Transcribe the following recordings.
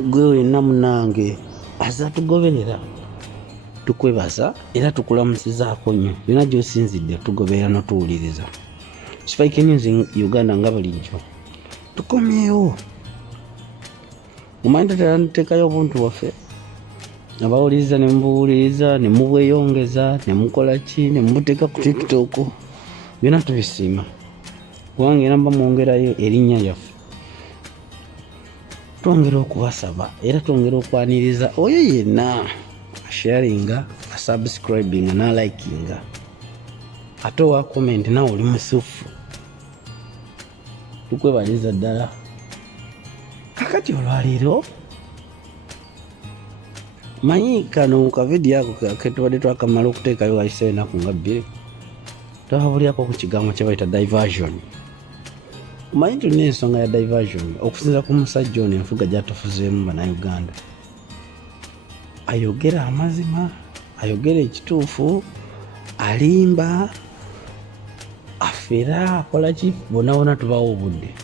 gwe wenna munnange azatugoberera tukwebaza era tukulamusizaako nnyo yonna gy'osinzidde tugoberera n'otuwuliriza. Spikenews Uganda nga bulijjo tukomyewo. Mumanyi tuteekayo obuntu bwaffe, abawuliriza ne mubuwuliriza ne mubweyongeza ne mukola ki ne mubuteeka ku TikTok, byonna tubisiima kubanga era mba mwongerayo erinnya lyaffe. Twongera okubasaba era twongera okwaniriza oyo yenna sharinga, subscribing na likinga, ate wa comment nawe oli musufu, tukwebaliza ddala. Kakati olwaleero manyi kano kavidiyo ako ketubadde twakamala okuteekayo wayiseewo ennaku nga 2 twabulyako ku kigambo kye bayita diversion. Manyi tulina ensonga ya diversion okusinziira ku musajja ono enfuga gyatufuzeemu bannayuganda. Ayogera amazima, ayogera ekituufu, alimba, afera, akola ki, bonna tubawo obudde.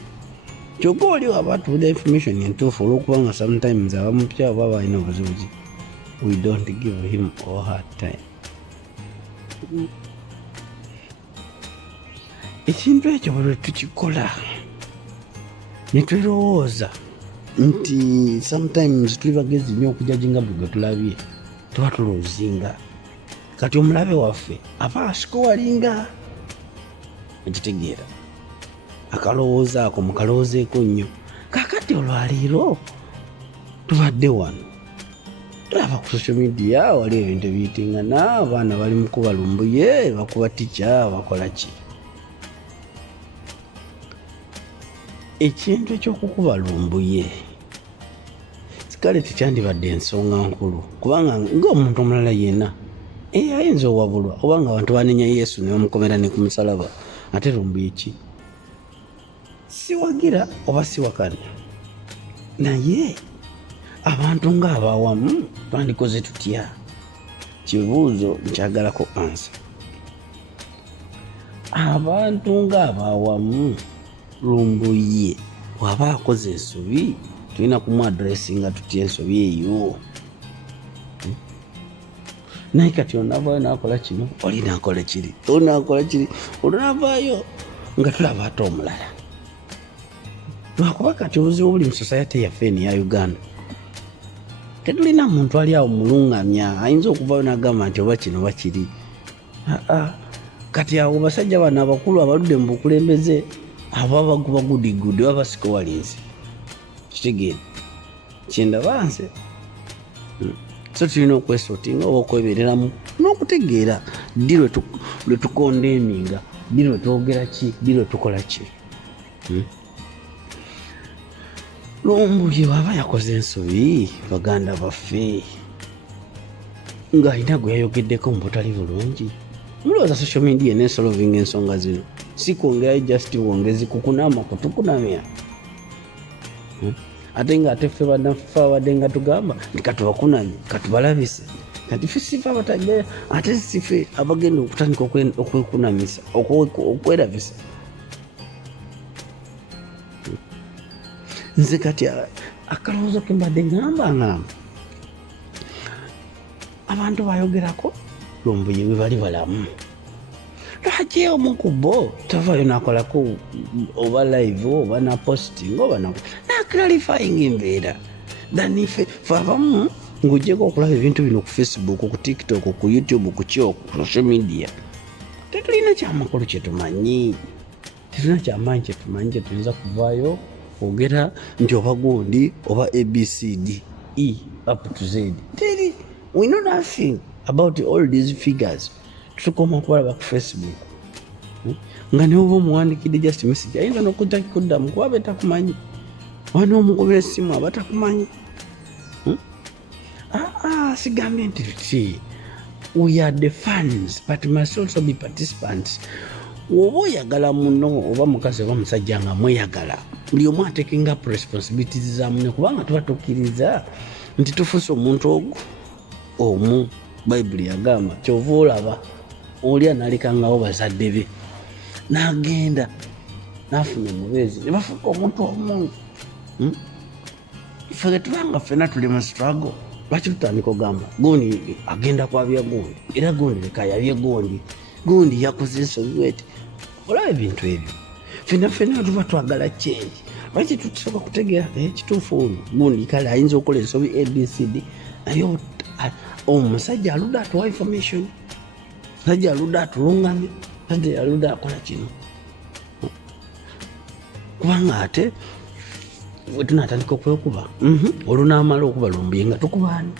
Kyokka oli aba tuwulira information entuufu olw'okubanga sometimes abamupya baba balina obuzibu ki. We don't give him all her time. Ekintu ekyo bwe tukikola ne twelowooza nti sometimes tuli bagezi nnyo okujajinga buli gwe tulabye tuba tuloozinga. Kati omulabe waffe aba asikowalinga ekitegeera akalowooza ako mukalowoozeeko nnyo. Kakati olwaleero tubadde wano tulaba ku social media waliwo ebintu ebiyitingana, abaana bali mu kuba Lumbuye bakuba tica bakola ki. Ekintu ekyokukuba Lumbuye kale tekyandibadde ensonga nkulu kubanga ng'omuntu omulala yenna ayinza owabulwa obanga abantu banenya Yesu ne bamukomera ne ku musalaba, ate Lumbuye ki? Siwagira oba siwakana naye abantu ng'abawamu twandikoze tutya? Kibuuzo nkyagalako ansa. Abantu ng'abawamu Lumbuye bw'aba akoze ensobi tulina kumwadressinga tutya ensobi eyo. Naye kati onavaayo nakola kino oli nakola kiri, onakola kiri, olunavaayo nga tulaba ate omulala. Lwakuba kati obuzibu buli mu society yaffe eno ya Uganda. Tetulina muntu ali awo mulungamya ayinza okuvaayo n'agamba nti oba kino oba kiri. Kati awo basajja bano abakulu abaludde mu bukulembeze aba baguba gudigudi oba basikowalinzi kitegeera kyenda banse. So tulina okwesotinga oba okwebereramu n'okutegeera ddi lwe tukonda eminga, ddi lwe twogera ki, ddi lwe tukola ki. Lumbuye waba yakoze ensobi baganda baffe ng'alina gwe yayogeddeko mu butali bulungi, mulowooza social media n'ensolovinga ensonga zino si kwongerayo just bwongezi kukunama kutukunamya. Ate nga ate ffe bannaffe abadde nga tugamba nti katubakunamye katubalabise, kati ffe sife abatagera ate sife abagenda okutandika okwekunamisa okwerabisa. Nze kati akalowoozo ke mbadde ngamba abantu bayogerako Lumbuye bwe bali balamu. Lwaki omu ku bo tavaayo nakolako oba live oba na posting oba na clarifying embeera than ife abamu ng'ogyeko okulaba ebintu bino ku Facebook, ku TikTok, ku YouTube, ku social media. Tetulina kyamakulu kyetumanyi, tetulina kyamaanyi kyetumanyi kyetuyinza kuvaayo ogera nti oba gundi oba ABCD E up to Z. We know nothing about all these figures. Tukoma okubalaba ku Facebook nga ne oba omuwandikidde just message ayinza n'okujja kuddamu kuba betakumanyi, wana omugobera essimu aba takumanyi. Sigambye nti tuti we are the fans but must also be participants. Oba oyagala muno oba mukazi oba musajja nga mweyagala, buli omu taking up responsibilities za munne kubanga tuba tukkiriza nti tufuuse omuntu ogwo omu. Bayibuli yagamba kyova olaba oli analikangawo bazadde be n'agenda n'afuna omubeezi ne bafuuka omuntu omu. Ife tubanga ffena tuli mu struggle. Lwaki tutandika ogamba gundi agenda kwabya gundi era gundi leka yabye gundi yakoze ensobi wete. Olaba ebintu ebyo ffena tuba twagala change. Lwaki tutusooka kutegeera ekituufu ono gundi kale ayinza okukola ensobi ABCD naye omusajja aludde atuwa information, musajja aludde atulungamye, musajja aludde akola kino. Kubanga ate we tunatandika okwekuba olunaamala okuba Lumbuye nga tukubaani.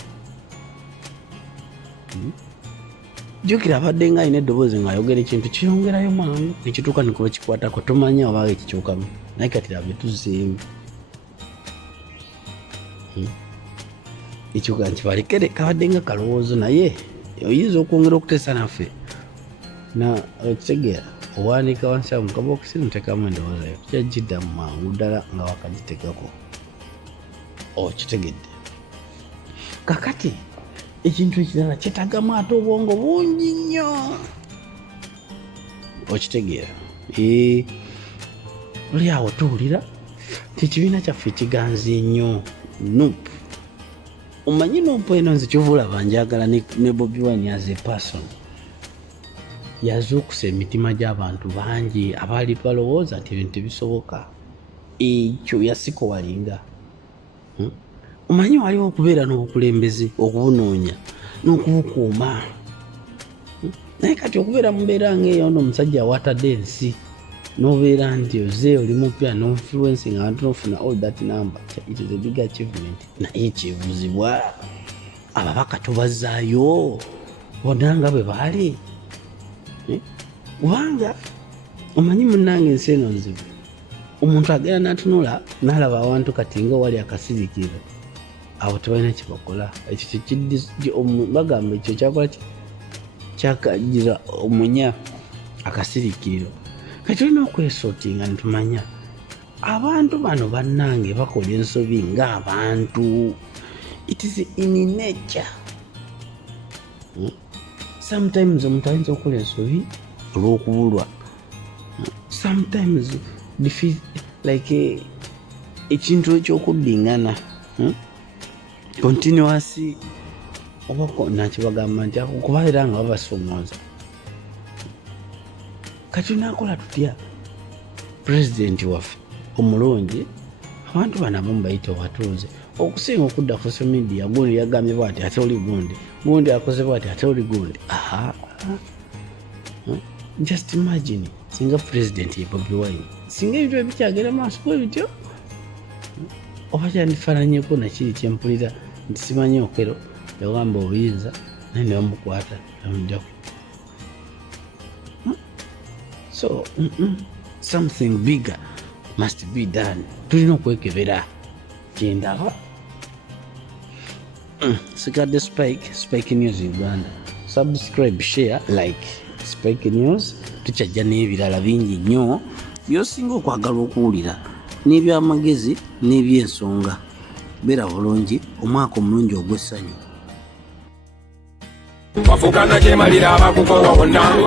Jjukira abadde nga alina eddoboozi ng'ayogera ekintu kiyongerayo mangu nekituuka nikuba kikwatako tomanya oba ekikyukamu naye kati laba tuziimu ekiuka nti balekere kabadde nga kalowoozo naye oyinza okwongera okuteesa naffe na okitegeera owanika wansi awo mukabokisi notekamu endowooza yo kyajjidda mu mangu ddala nga wakagitegako okitegedde. Kakati ekintu ekirala kyetagamu ate obwongo bungi nnyo okitegeera. Oli awo tuwulira ekibiina kyaffe kiganze nnyo Nuupu. Omanyi Nuupu eno nze kyovulaba njagala ne Bobi Wine as a person yazuukusa emitima gy'abantu bangi abaali balowooza nti ebintu tebisoboka. Ekyo yasikowalinga. Omanyi waliwo okubeera n'obukulembeze okubunoonya n'okubukuuma. Naye kati okubeera mu mbeera ng'eyo n'omusajja awatadde ensi n'obeera nti oze oli mupya n'influencing abantu n'ofuna all that number, it is a big achievement. Naye kyebuuzibwa ababaka tubazaayo bonna nga bwe baali. Kubanga omanyi munnange ensi eno nzibu. Omuntu agenda n'atunula n'alaba abantu kati nga wali akasirikiro abo tebalina kye bakola. Ekyo bagamba ekyo kyakola kyakagira omunya akasirikiro. Kati tulina okwesotinga netumanya abantu bano bannange bakola ensobi ng'abantu. It is in nature. Sometimes omuntu ayinza okukola ensobi olw'okubulwa. Sometimes like ekintu ekyokuddingana continuously obako nakibagamba nti okubaera nga babasomooza. Kati tunakola tutya pulezidenti waffe omulungi abantu bano abamu bayita obatuuze okusinga okudda ku social media. Gundi yagambye bwati ate oli gundi akoze bwati ate oli gundi. Just imagine singa pulezidenti ye Bobi Wine, singa ebintu ebikyagera maaso bwe bityo oba kyandifaananyeko nakiri kyempulira nti simanyi okero yagamba obuyinza naye ne bamukwata bamugjaku. So something bigger must be done. Tulina okwekebera kyendaba. Sigadde Spikenews Uganda. Subscribe, share, like Spikenews. Tukyajja n'ebirala bingi nnyo by'osinga okwagala okuwulira n'ebyamagezi n'ebyensonga. Beera bulungi, omwaka omulungi ogw'essanyu. Wafugana gye malira abakukowa bonna.